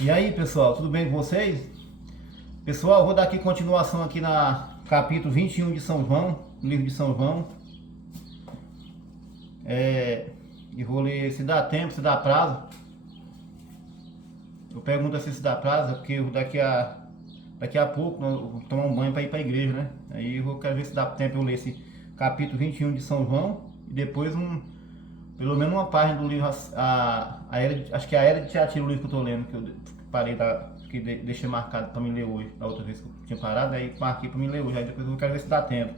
E aí, pessoal, tudo bem com vocês? Pessoal, vou dar aqui continuação aqui na capítulo 21 de São João, no livro de São João. E vou ler se dá tempo, se dá prazo. Eu pergunto se dá prazo, porque daqui a pouco eu vou tomar um banho para ir para a igreja, né? Aí eu quero ver se dá tempo eu ler esse capítulo 21 de São João e depois pelo menos uma página do livro, acho que é a Era de Tiatira, o livro que eu tô lendo, que eu parei que deixei marcado para me ler hoje. Da outra vez que eu tinha parado, aí marquei para me ler hoje, aí depois eu quero ver se dá tempo.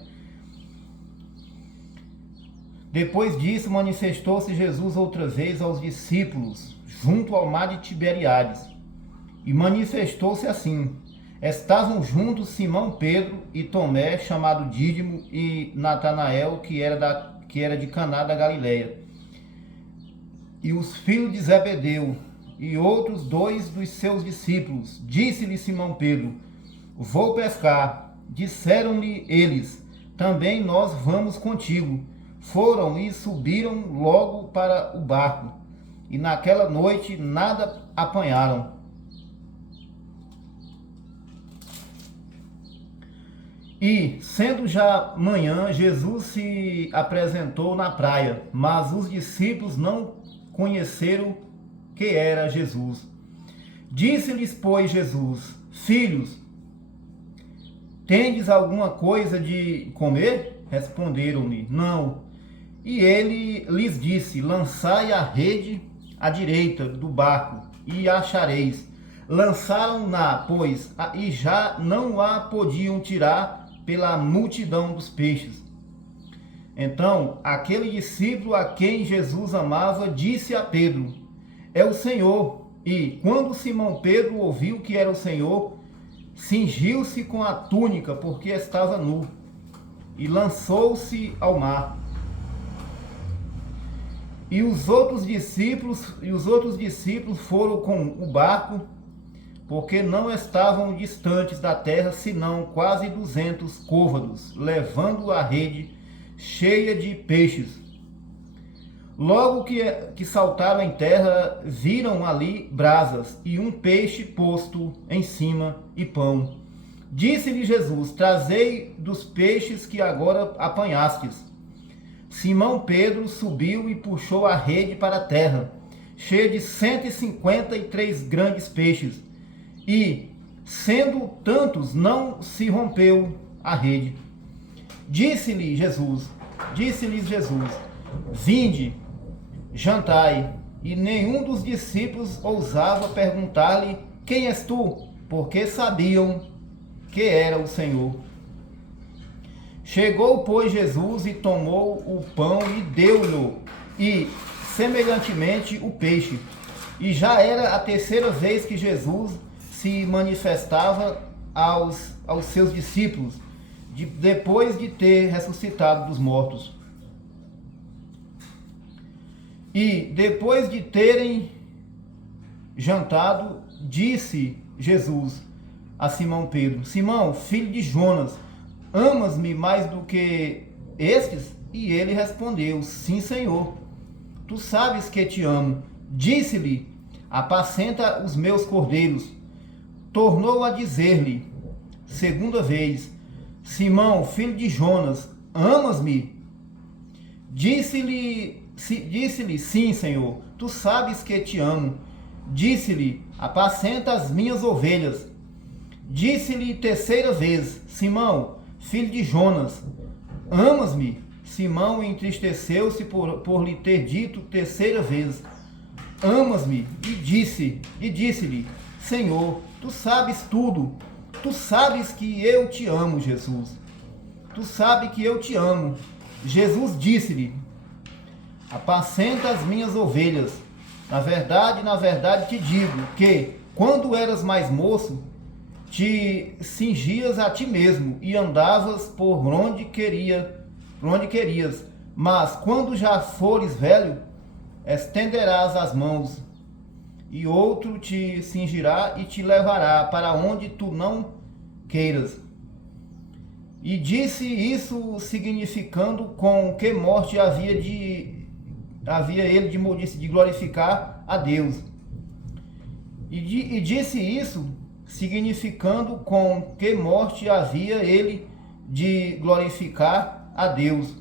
Depois disso, manifestou-se Jesus outra vez aos discípulos, junto ao mar de Tiberíades, e manifestou-se assim: estavam juntos Simão Pedro e Tomé, chamado Dídimo, e Natanael, que era de Caná da Galileia, e os filhos de Zebedeu, e outros dois dos seus discípulos. Disse-lhe Simão Pedro: vou pescar. Disseram-lhe eles: também nós vamos contigo. Foram e subiram logo para o barco, e naquela noite nada apanharam. E, sendo já manhã, Jesus se apresentou na praia, mas os discípulos não conheceram que era Jesus. Disse-lhes, pois, Jesus: filhos, tendes alguma coisa de comer? Responderam-lhe: não. E ele lhes disse: lançai a rede à direita do barco, e achareis. Lançaram-na, pois, e já não a podiam tirar pela multidão dos peixes. Então, aquele discípulo a quem Jesus amava disse a Pedro: é o Senhor. E, quando Simão Pedro ouviu que era o Senhor, cingiu-se com a túnica, porque estava nu, e lançou-se ao mar. E os outros discípulos foram com o barco, porque não estavam distantes da terra, senão quase 200 côvados, levando a rede cheia de peixes. Logo que saltaram em terra, viram ali brasas e um peixe posto em cima e pão. Disse-lhe Jesus: trazei dos peixes que agora apanhastes. Simão Pedro subiu e puxou a rede para a terra, cheia de 153 grandes peixes, e, sendo tantos, não se rompeu a rede. Disse-lhes Jesus: vinde, jantai. E nenhum dos discípulos ousava perguntar-lhe: quem és tu? Porque sabiam que era o Senhor. Chegou, pois, Jesus e tomou o pão e deu-lhe, e semelhantemente o peixe. E já era a terceira vez que Jesus se manifestava aos seus discípulos, depois de ter ressuscitado dos mortos. E depois de terem jantado, disse Jesus a Simão Pedro: Simão, filho de Jonas, amas-me mais do que estes? E ele respondeu: sim, Senhor, tu sabes que te amo. Disse-lhe: apacenta os meus cordeiros. Tornou a dizer-lhe segunda vez: Simão, filho de Jonas, amas-me? Disse-lhe: sim, Senhor, tu sabes que te amo. Disse-lhe: apacenta as minhas ovelhas. Disse-lhe terceira vez: Simão, filho de Jonas, amas-me? Simão entristeceu-se por lhe ter dito terceira vez: amas-me? E disse-lhe: Senhor, tu sabes tudo. Tu sabes que eu te amo, Jesus. Tu sabes que eu te amo. Jesus disse-lhe: apacenta as minhas ovelhas. Na verdade te digo que, quando eras mais moço, te cingias a ti mesmo e andavas por onde querias. Mas quando já fores velho, estenderás as mãos, e outro te cingirá e te levará para onde tu não queiras. E disse isso significando com que morte havia ele de glorificar a Deus. E disse isso, significando com que morte havia ele de glorificar a Deus.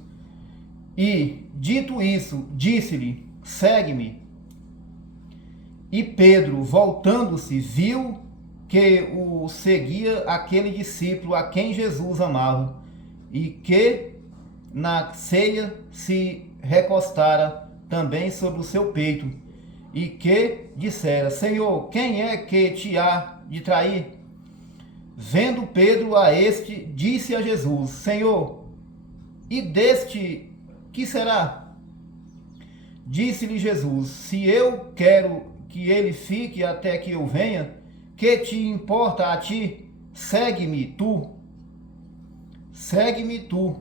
E, dito isso, disse-lhe: segue-me. E Pedro, voltando-se, viu que o seguia aquele discípulo a quem Jesus amava, e que na ceia se recostara também sobre o seu peito, e que dissera: Senhor, quem é que te há de trair? Vendo Pedro a este, disse a Jesus: Senhor, e deste que será? Disse-lhe Jesus: se eu quero que ele fique até que eu venha, que te importa a ti? Segue-me tu. Segue-me tu.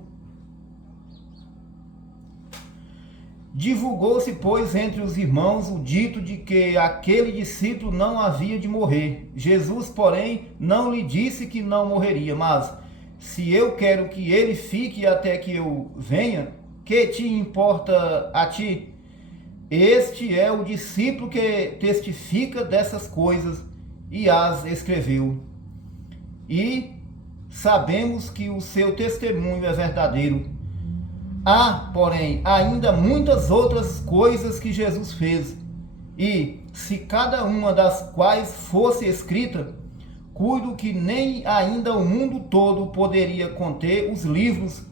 Divulgou-se, pois, entre os irmãos o dito de que aquele discípulo não havia de morrer. Jesus, porém, não lhe disse que não morreria, mas se eu quero que ele fique até que eu venha, que te importa a ti? Este é o discípulo que testifica dessas coisas e as escreveu. E sabemos que o seu testemunho é verdadeiro. Há, porém, ainda muitas outras coisas que Jesus fez, e se cada uma das quais fosse escrita, cuido que nem ainda o mundo todo poderia conter os livros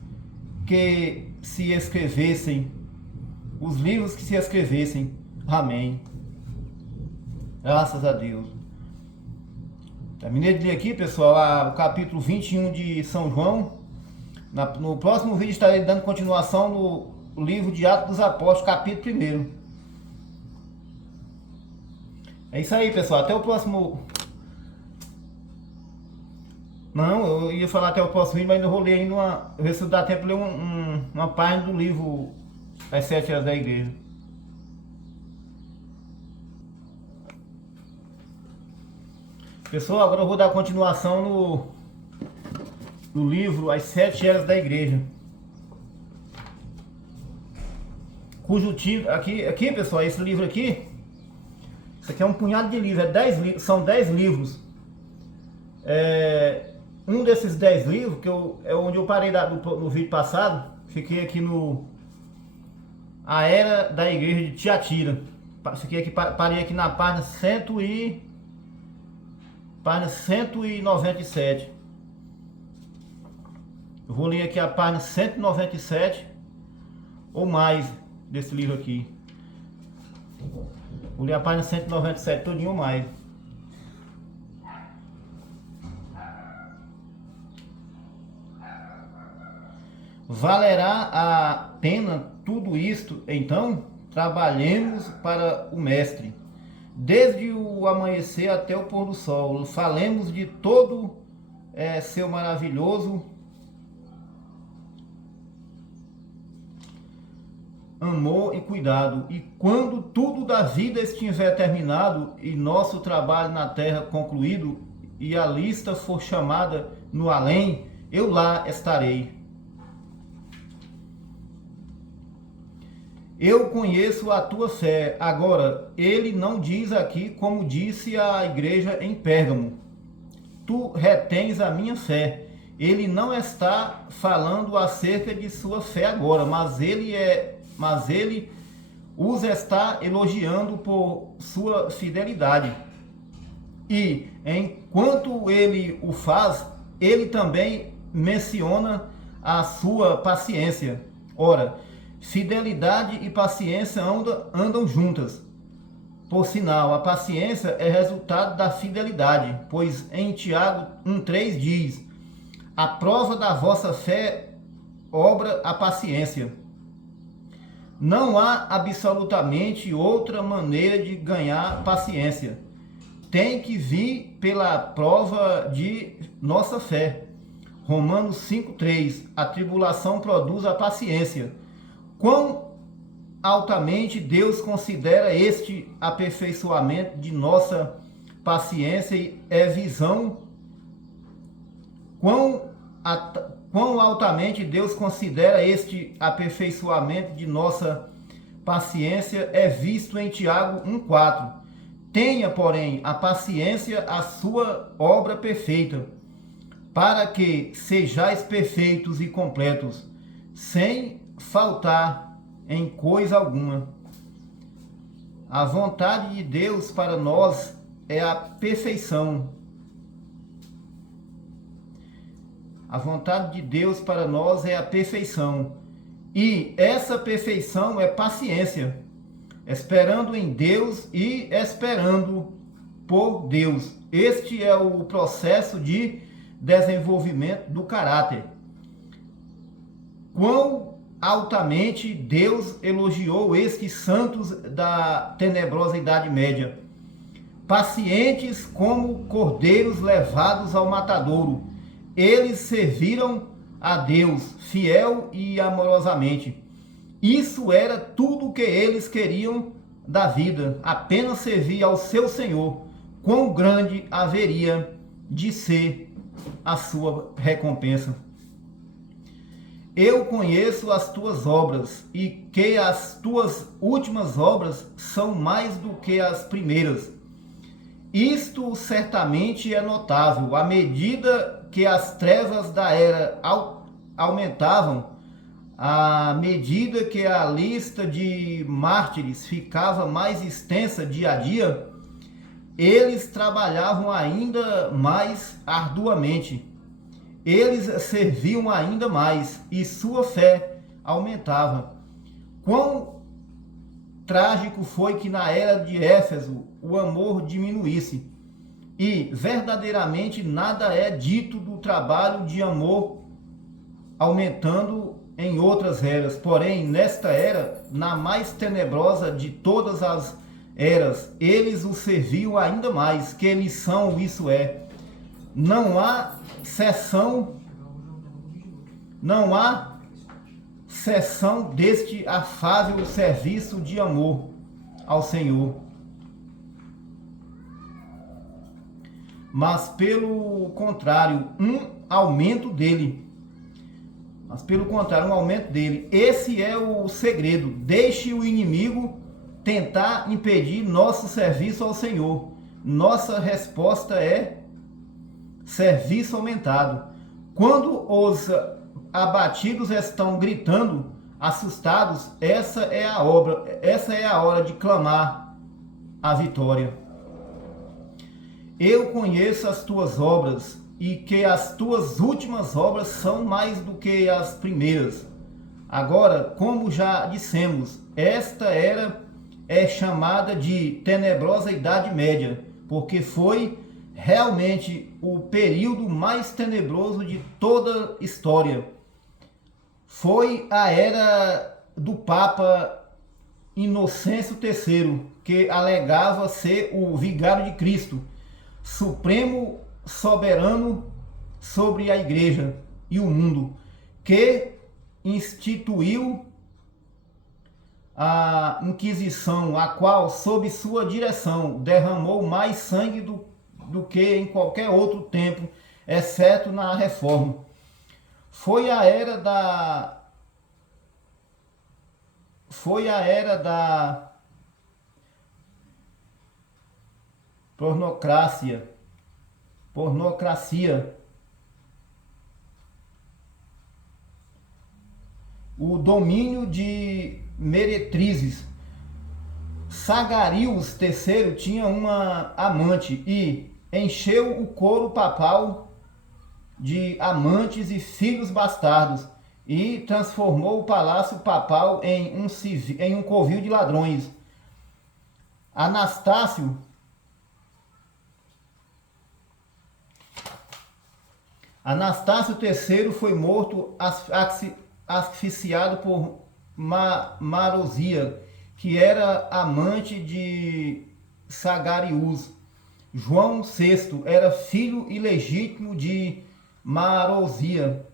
que se escrevessem. Os livros que se escrevessem. Amém. Graças a Deus. Terminei de ler aqui, pessoal, o capítulo 21 de São João. No próximo vídeo estarei dando continuação no livro de Atos dos Apóstolos, capítulo 1. É isso aí, pessoal. Até o próximo... Não, eu ia falar até o próximo vídeo, mas eu vou ler ainda uma... Eu ver se dá tempo de ler uma página do livro As 7 Eras da Igreja. Pessoal, agora eu vou dar continuação no livro As 7 Eras da Igreja, cujo título, aqui pessoal, esse livro aqui, isso aqui é um punhado de livros, são 10 livros. Um desses 10 livros, é onde eu parei no vídeo passado, fiquei aqui A Era da Igreja de Tiatira. Parei aqui na página 197. Eu vou ler aqui a página 197 ou mais desse livro aqui. Vou ler a página 197 todinho ou mais. Valerá a pena tudo isto? Então, trabalhemos para o Mestre. Desde o amanhecer até o pôr do sol, falemos de todo seu maravilhoso amor e cuidado. E quando tudo da vida estiver terminado e nosso trabalho na terra concluído e a lista for chamada no além, eu lá estarei. Eu conheço a tua fé. Agora, ele não diz aqui como disse a igreja em Pérgamo: tu retens a minha fé. Ele não está falando acerca de sua fé agora, mas ele os está elogiando por sua fidelidade. E enquanto ele o faz, ele também menciona a sua paciência. Ora, fidelidade e paciência andam juntas. Por sinal, a paciência é resultado da fidelidade, pois em Tiago 1,3 diz: a prova da vossa fé obra a paciência. Não há absolutamente outra maneira de ganhar paciência. Tem que vir pela prova de nossa fé. Romanos 5,3: a tribulação produz a paciência. Quão altamente Deus considera este aperfeiçoamento de nossa paciência é visão. Quão altamente Deus considera este aperfeiçoamento de nossa paciência é visto em Tiago 1,4. Tenha, porém, a paciência a sua obra perfeita, para que sejais perfeitos e completos, sem faltar em coisa alguma. A vontade de Deus para nós é a perfeição. A vontade de Deus para nós é a perfeição. E essa perfeição é paciência, esperando em Deus e esperando por Deus. Este é o processo de desenvolvimento do caráter. Quão altamente Deus elogiou estes santos da tenebrosa Idade Média, pacientes como cordeiros levados ao matadouro. Eles serviram a Deus fiel e amorosamente. Isso era tudo o que eles queriam da vida, apenas servir ao seu Senhor. Quão grande haveria de ser a sua recompensa. Eu conheço as tuas obras, e que as tuas últimas obras são mais do que as primeiras. Isto certamente é notável. À medida que as trevas da era aumentavam, à medida que a lista de mártires ficava mais extensa dia a dia, eles trabalhavam ainda mais arduamente. Eles serviam ainda mais e sua fé aumentava. Quão trágico foi que na era de Éfeso o amor diminuísse. E verdadeiramente nada é dito do trabalho de amor aumentando em outras eras. Porém, nesta era, na mais tenebrosa de todas as eras, eles o serviam ainda mais. Que lição isso é! Não há cessão deste afável serviço de amor ao Senhor. Mas pelo contrário, um aumento dele. Esse é o segredo. Deixe o inimigo tentar impedir nosso serviço ao Senhor. Nossa resposta é serviço aumentado. Quando os abatidos estão gritando, assustados, essa é a hora de clamar a vitória. Eu conheço as tuas obras, e que as tuas últimas obras são mais do que as primeiras. Agora, como já dissemos, esta era é chamada de tenebrosa Idade Média, porque foi realmente o período mais tenebroso de toda a história. Foi a era do Papa Inocêncio III, que alegava ser o vigário de Cristo, supremo soberano sobre a igreja e o mundo, que instituiu a Inquisição, a qual, sob sua direção, derramou mais sangue do que em qualquer outro tempo, exceto na Reforma. Foi a era da pornocracia. O domínio de meretrizes. Sagarius III tinha uma amante e encheu o coro papal de amantes e filhos bastardos e transformou o palácio papal em um covil de ladrões. Anastácio III foi morto asfixiado por Marozia, que era amante de Sagarius. João VI era filho ilegítimo de Marozia.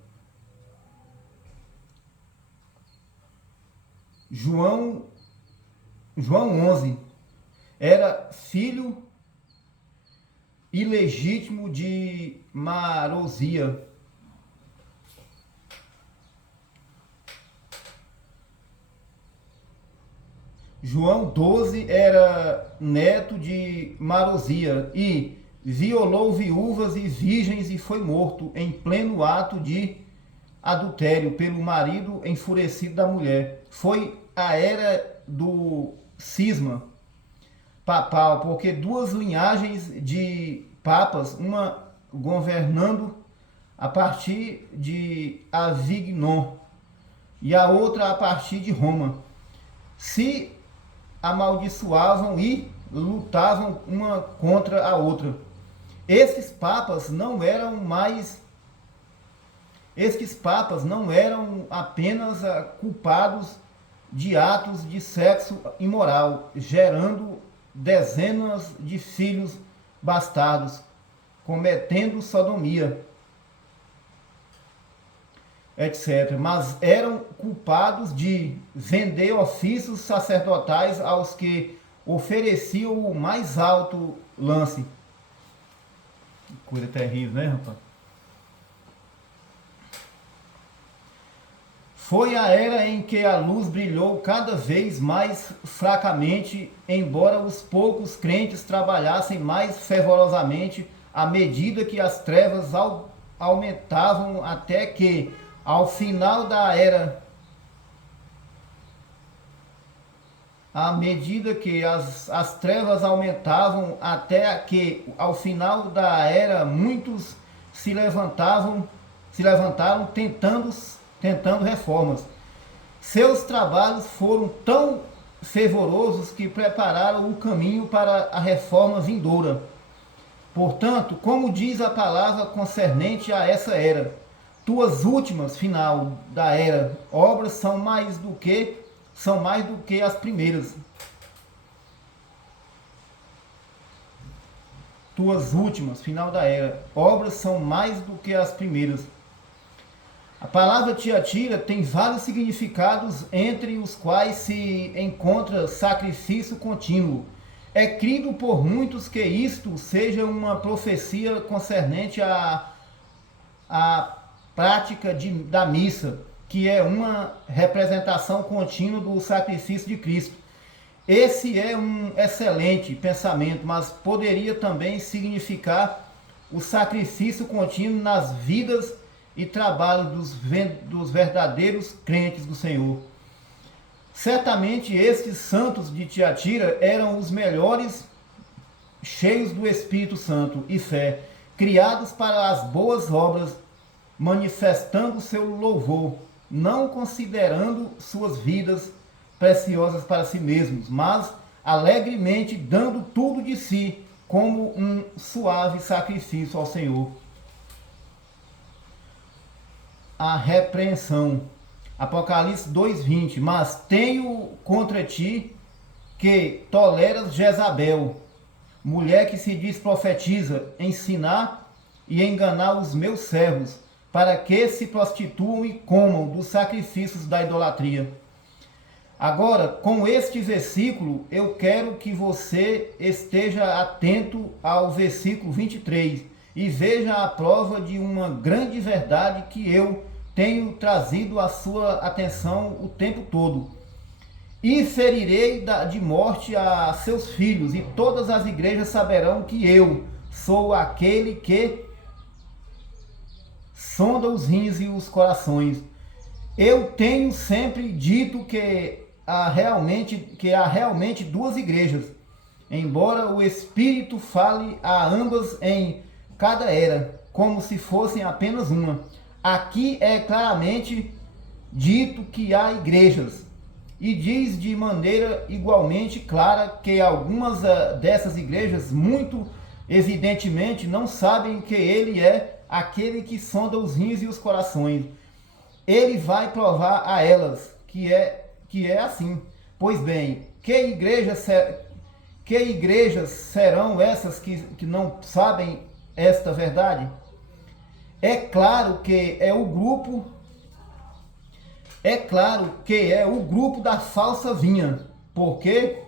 João XI era filho ilegítimo de Marozia. João 12 era neto de Marozia e violou viúvas e virgens e foi morto em pleno ato de adultério pelo marido enfurecido da mulher. Foi a era do cisma papal, porque duas linhagens de papas, uma governando a partir de Avignon e a outra a partir de Roma, se amaldiçoavam e lutavam uma contra a outra. Estes papas não eram apenas culpados de atos de sexo imoral, gerando dezenas de filhos bastardos, cometendo sodomia, etc. Mas eram culpados de vender ofícios sacerdotais aos que ofereciam o mais alto lance. Que coisa terrível, né, rapaz? Foi a era em que a luz brilhou cada vez mais fracamente, embora os poucos crentes trabalhassem mais fervorosamente à medida que as trevas aumentavam, até que, ao final da era, à medida que as trevas aumentavam, até que, ao final da era, muitos se levantaram tentando reformas. Seus trabalhos foram tão fervorosos que prepararam o caminho para a reforma vindoura. Portanto, como diz a palavra concernente a essa era, tuas últimas, final da era, obras são mais do que as primeiras. Tuas últimas, final da era, obras são mais do que as primeiras. A palavra Tiatira tem vários significados, entre os quais se encontra sacrifício contínuo. É crido por muitos que isto seja uma profecia concernente à prática da missa, que é uma representação contínua do sacrifício de Cristo. Esse é um excelente pensamento, mas poderia também significar o sacrifício contínuo nas vidas e trabalho dos verdadeiros crentes do Senhor. Certamente estes santos de Tiatira eram os melhores, cheios do Espírito Santo e fé, criados para as boas obras, manifestando seu louvor, não considerando suas vidas preciosas para si mesmos, mas alegremente dando tudo de si como um suave sacrifício ao Senhor. A repreensão. Apocalipse 2:20. Mas tenho contra ti que toleras Jezabel, mulher que se diz profetiza, ensinar e enganar os meus servos, para que se prostituam e comam dos sacrifícios da idolatria. Agora, com este versículo, eu quero que você esteja atento ao versículo 23 e veja a prova de uma grande verdade que eu tenho trazido à sua atenção o tempo todo. E ferirei de morte a seus filhos, e todas as igrejas saberão que eu sou aquele que sonda os rins e os corações. Eu tenho sempre dito que há realmente duas igrejas, embora o Espírito fale a ambas em cada era, como se fossem apenas uma. Aqui é claramente dito que há igrejas, e diz de maneira igualmente clara que algumas dessas igrejas, muito evidentemente, não sabem que ele é aquele que sonda os rins e os corações. Ele vai provar a elas que é assim. Pois bem, que igrejas serão essas que não sabem esta verdade? É claro que é o grupo da falsa vinha, porque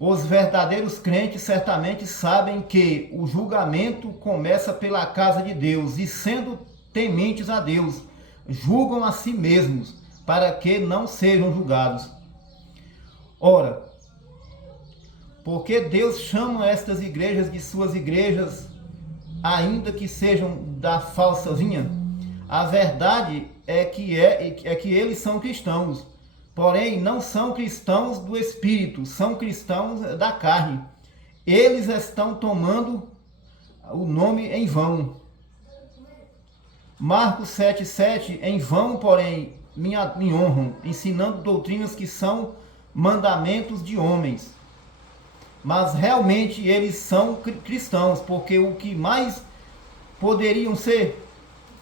os verdadeiros crentes certamente sabem que o julgamento começa pela casa de Deus, e sendo tementes a Deus, julgam a si mesmos, para que não sejam julgados. Ora, porque Deus chama estas igrejas de suas igrejas, ainda que sejam da falsa vinha? A verdade é que eles são cristãos, porém não são cristãos do Espírito, são cristãos da carne. Eles estão tomando o nome em vão. Marcos 7,7, em vão, porém, me honram, ensinando doutrinas que são mandamentos de homens. Mas realmente eles são cristãos, porque o que mais poderiam ser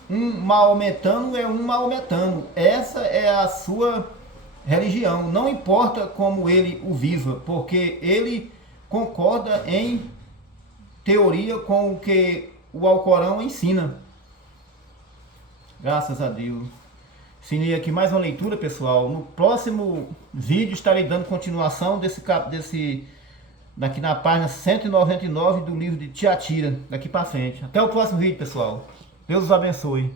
um maometano é um maometano. Essa é a sua religião. Não importa como ele o viva, porque ele concorda em teoria com o que o Alcorão ensina. Graças a Deus. Ensinei aqui mais uma leitura, pessoal. No próximo vídeo estarei dando continuação daqui na página 199 do livro de Tiatira, daqui para frente. Até o próximo vídeo, pessoal. Deus os abençoe.